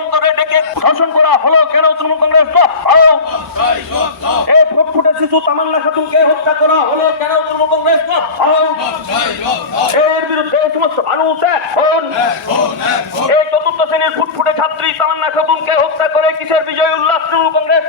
অভ্যন্তরে ডেকে ধর্ষণ করা হলো। কেন তৃণমূল কংগ্রেস এই ফুটফুটে শিশু তামান্না খাতুনকে হত্যা করা হলো। কেন তৃণমূল কংগ্রেস এর বিরুদ্ধে এই সমস্ত মানুষ এখন এই চতুর্থ শ্রেণির ফুটফুটে ছাত্রী তামান্না খাতুনকে হত্যা করে কিসের বিজয় উল্লাস তৃণমূল কংগ্রেস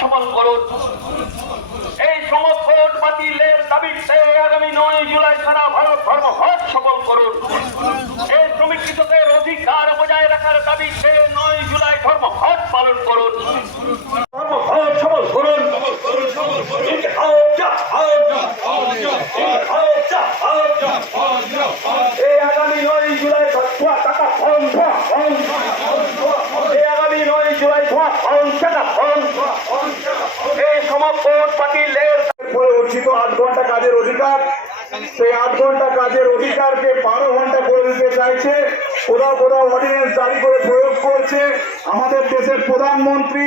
সফল করুন। এই সমর্পণ বাতিলের দাবিতে আগামী নয় জুলাই সারা ভারত ধর্মঘট সফল করুন। এই শ্রমিক কৃষকের অধিকার বজায় রাখার দাবিতে নয় জুলাই ধর্মঘট পালন করুন ধর্মঘট সফল করুন এই আগামী নয় জুলাই ধোয়া টাকা ফর্ম ধোয়া ফর্ম এই আগামী নয় জুলাই ধোয়া ফর্ম টাকা ফর্ম এই আট ঘণ্টা কাজের অধিকার। সেই আট ঘণ্টা কাজের অধিকারকে বারো ঘণ্টা করে দিতে চাইছে, কোথাও কোথাও অর্ডিনেন্স জারি করে প্রয়োগ করছে। আমাদের দেশের প্রধানমন্ত্রী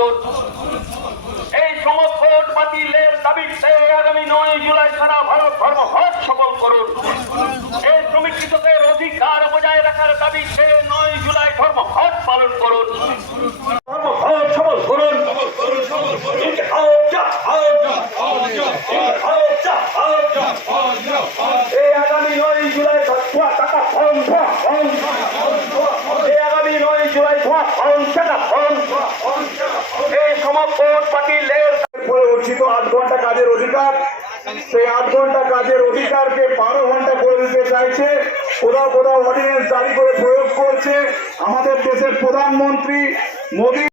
করুন এই সমর্পণ বাতিলের দাবিতে আগামী নয় জুলাই সারা ভারত ধর্মঘট সফল করুন। এই শ্রমিক কৃষকের অধিকার বজায় রাখার দাবিতে নয় জুলাই ধর্মঘট পালন করুন। ধর্মঘট সফল করুন। এই আগামী নয় জুলাই ফর্ম ধোয়া ফর্ম এই আগামী নয় জুলাই ধোয়া ফর্ম টাকা ফর্ম আট ঘণ্টা কাজের অধিকার। সেই আট ঘণ্টা কাজের অধিকারকে বারো ঘণ্টা করে দিতে চাইছে। করে প্রয়োগ করছে। আমাদের দেশের প্রধানমন্ত্রী মোদী